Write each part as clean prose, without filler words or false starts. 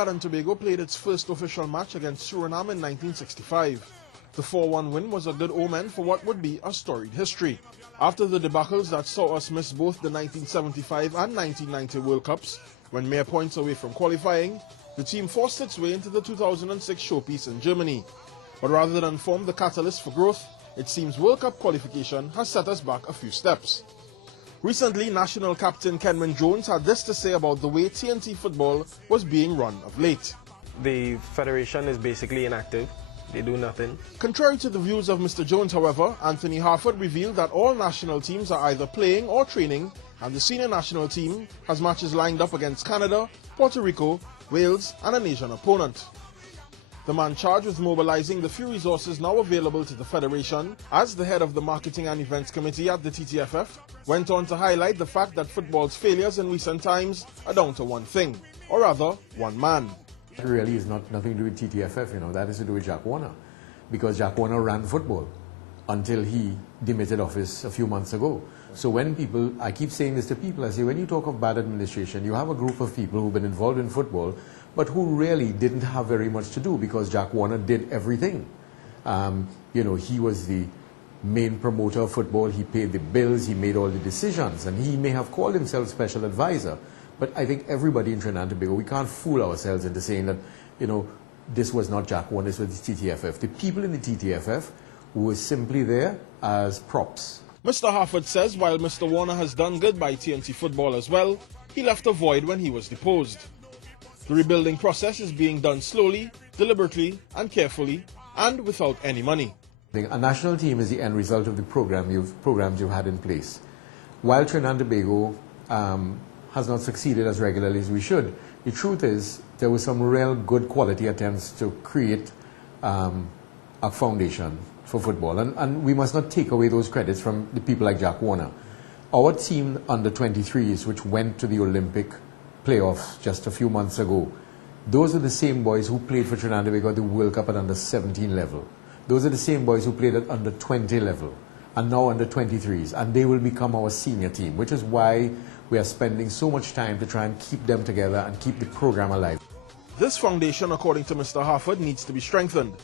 Trinidad and Tobago played its first official match against Suriname in 1965. The 4-1 win was a good omen for what would be a storied history. After the debacles that saw us miss both the 1975 and 1990 World Cups, when mere points away from qualifying, the team forced its way into the 2006 showpiece in Germany. But rather than form the catalyst for growth, it seems World Cup qualification has set us back a few steps. Recently, national captain Kenman Jones had this to say about the way TNT football was being run of late. The federation is basically inactive. They do nothing. Contrary to the views of Mr. Jones, however, Anthony Harford revealed that all national teams are either playing or training, and the senior national team has matches lined up against Canada, Puerto Rico, Wales and an Asian opponent. The man charged with mobilizing the few resources now available to the Federation, as the head of the Marketing and Events Committee at the TTFF, went on to highlight the fact that football's failures in recent times are down to one thing, or rather, one man. It really is nothing to do with TTFF, that is to do with Jack Warner. Because Jack Warner ran football until he demitted office a few months ago. So when people, I keep saying this to people, I say when you talk of bad administration, you have a group of people who've been involved in football, but who really didn't have very much to do because Jack Warner did everything. He was the main promoter of football, he paid the bills, he made all the decisions, and he may have called himself special advisor. But I think everybody in Trinidad and Tobago, we can't fool ourselves into saying that, this was not Jack Warner, this was the TTFF. The people in the TTFF were simply there as props. Mr. Harford says while Mr. Warner has done good by TNT football as well, he left a void when he was deposed. The rebuilding process is being done slowly, deliberately and carefully, and without any money. A national team is the end result of the programs you've had in place. While Trinidad and Tobago has not succeeded as regularly as we should, the truth is there were some real good quality attempts to create a foundation for football. And we must not take away those credits from the people like Jack Warner. Our team under 23s, which went to the Olympic playoffs just a few months ago, those are the same boys who played for Trinidad and Tobago at the World Cup at under 17 level. Those are the same boys who played at under 20 level and now under 23s, and they will become our senior team, which is why we are spending so much time to try and keep them together and keep the program alive. This foundation, according to Mr. Harford, needs to be strengthened.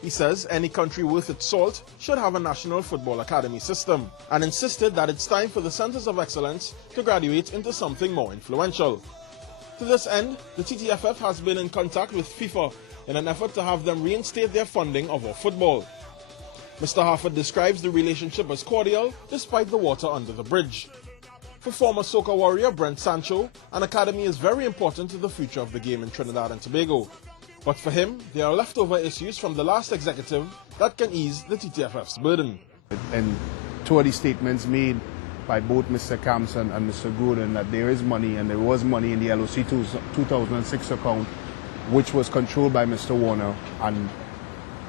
He says any country worth its salt should have a national football academy system, and insisted that it's time for the centers of excellence to graduate into something more influential. To this end, the TTFF has been in contact with FIFA in an effort to have them reinstate their funding of our football. Mr. Harford describes the relationship as cordial despite the water under the bridge. For former soca warrior Brent Sancho, an academy is very important to the future of the game in Trinidad and Tobago. But for him, there are leftover issues from the last executive that can ease the TTFF's burden. And two of the statements made by both Mr. Campson and Mr. Gordon that there is money, and there was money in the LOC 2006 account, which was controlled by Mr. Warner, and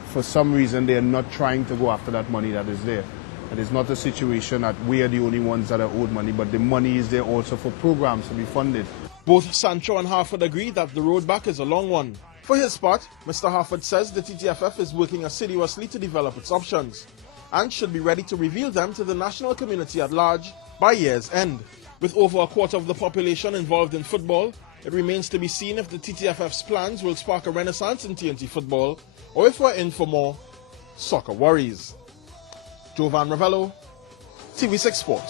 for some reason they are not trying to go after that money that is there. It is not a situation that we are the only ones that are owed money, but the money is there also for programs to be funded. Both Sancho and Harford agree that the road back is a long one. For his part, Mr. Harford says the TTFF is working assiduously to develop its options, and should be ready to reveal them to the national community at large by year's end. With over a quarter of the population involved in football, it remains to be seen if the TTFF's plans will spark a renaissance in TNT football, or if we're in for more soccer worries. Jovan Ravello, TV6 Sport.